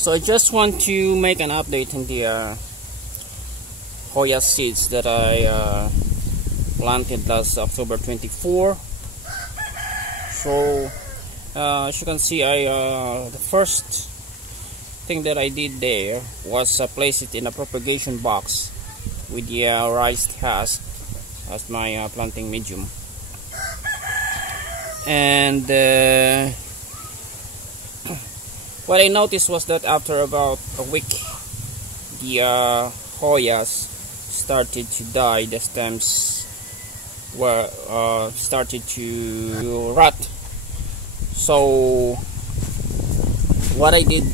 So I just want to make an update on the Hoya seeds that I planted last October 24. So as you can see, the first thing that I did there was place it in a propagation box with the raised husk as my planting medium. And what I noticed was that after about a week, the Hoyas started to die. The stems were started to rot. So what I did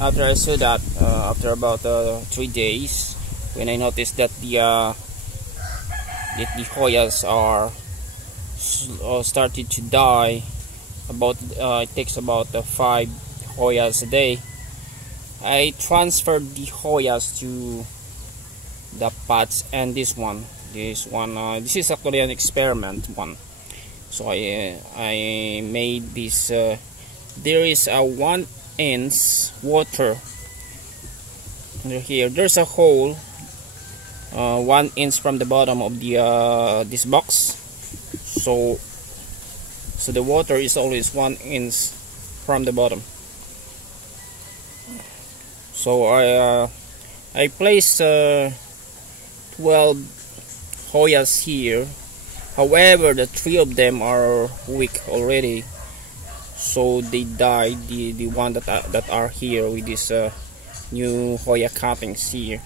after I saw that, after about 3 days, when I noticed that the Hoyas are started to die, about it takes about 5 Hoyas a day, I transferred the Hoyas to the pots. And this is actually an experiment one. So I made this. There is a 1 inch water here. There's a hole 1 inch from the bottom of the this box. So the water is always 1 inch from the bottom. So I placed 12 Hoyas here. However, the 3 of them are weak already, so they died. The one that are here with this new Hoya cuttings here.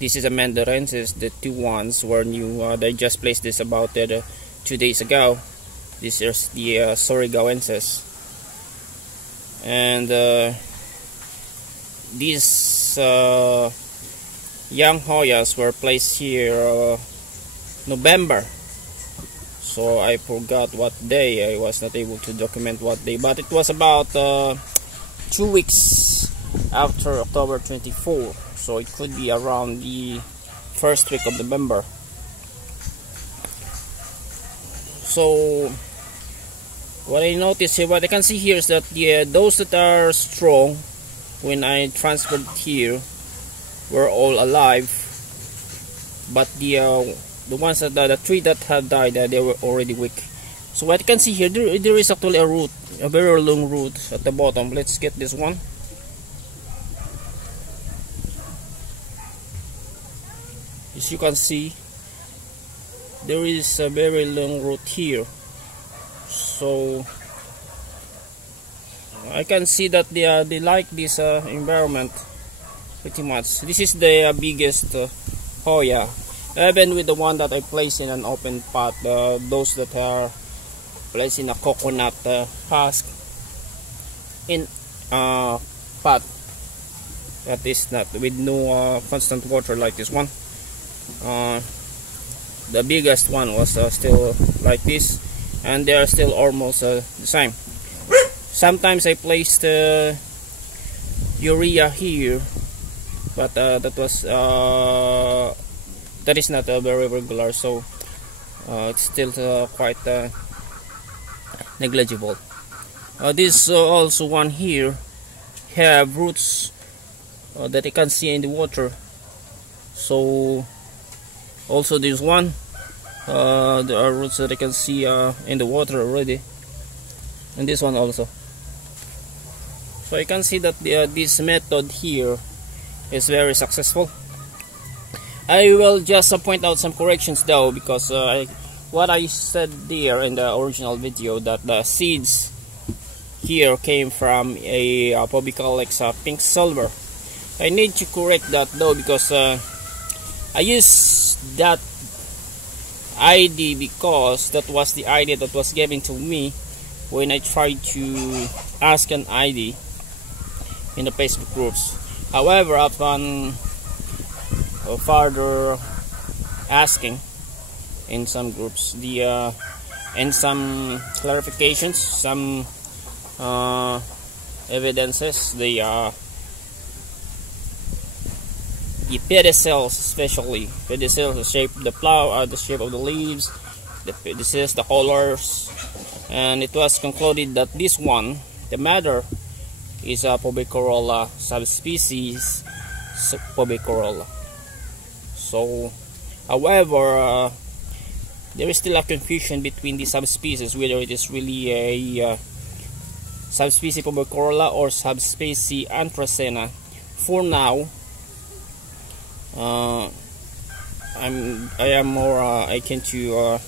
This is a Vernz. The 2 ones were new. They just placed this about 2 days ago. This is the Vernz. And these young Hoyas were placed here November. So I forgot what day. I was not able to document what day, but it was about 2 weeks after October 24. So it could be around the first week of November. So what I noticed here, what I can see here is that those that are strong, when I transferred here, were all alive, but the ones that the 3 that have died, they were already weak. So what you can see here, there is actually a root, a very long root at the bottom. Let's get this one. As you can see, there is a very long root here. So I can see that they like this environment pretty much. This is the biggest Hoya, even with the one that I placed in an open pot. Those that are placed in a coconut husk in pot that is not with no constant water like this one. The biggest one was still like this, and they are still almost the same. Sometimes I placed urea here, but that is not very regular, so it's still quite negligible. This also one here have roots that you can see in the water. So also this one, there are roots that you can see in the water already, and this one also. So you can see that this method here is very successful. I will just point out some corrections though, because what I said there in the original video, that the seeds here came from a Pubicorolla pink silver. I need to correct that though, because I used that ID because that was the ID that was given to me when I tried to ask an ID in the Facebook groups. However, upon further asking in some groups, and some clarifications, some evidences, the pedicels, especially pedicels, the shape of the flower, the shape of the leaves, this is the colors, and it was concluded that this one, the mother, is a Pubicorolla subspecies Pubicorolla. So however, there is still a confusion between the subspecies, whether it is really a subspecies Pubicorolla or subspecies Anthracena. For now, I am more akin to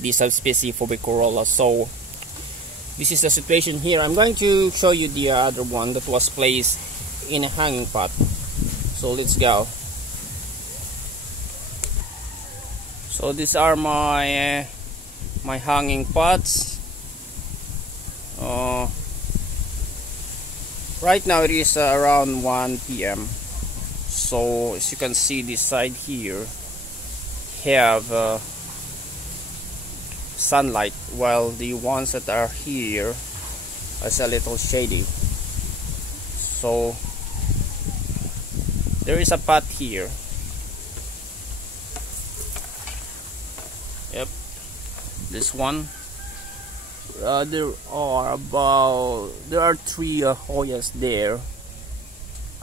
the subspecies Pubicorolla. So this is the situation here. I'm going to show you the other one that was placed in a hanging pot. So let's go. So these are my my hanging pots. Right now it is around 1 p.m. So as you can see, this side here have sunlight, while the ones that are here is a little shady. So there is a pot here. Yep, this one. There are 3 Hoyas there.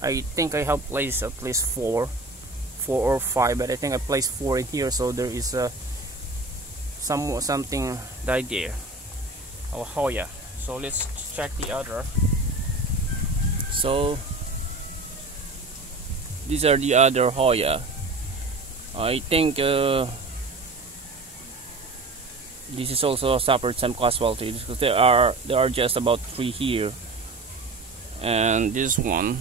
I think I have placed at least 4 or 5, but I think I placed 4 in here. So there is something died there. Oh, Hoya. So let's check the other. So these are the other Hoya. I think this is also suffered some casualties, because there are just about 3 here, and this one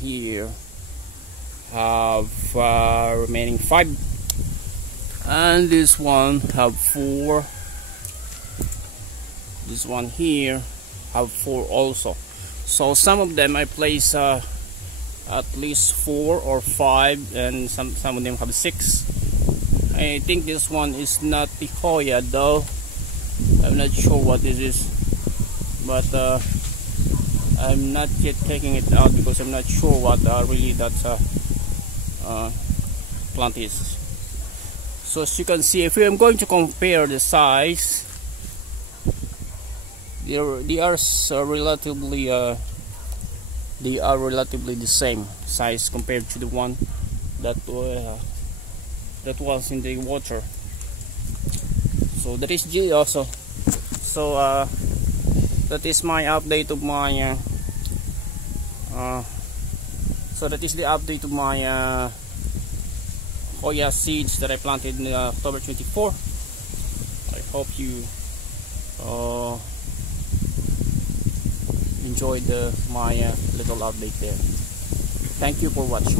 here have remaining 5, and this one have 4. This one here have 4 also. So some of them I place at least 4 or 5, and some of them have 6. I think this one is not the Hoya though. I'm not sure what this is, but I'm not yet taking it out because I'm not sure what really that plant is. So as you can see, if I'm going to compare the size, they are relatively the same size compared to the one that was in the water. So that is G also. So that is my update of my so that is the update of my Hoya seeds that I planted in October 24. I hope you enjoyed my little update there. Thank you for watching.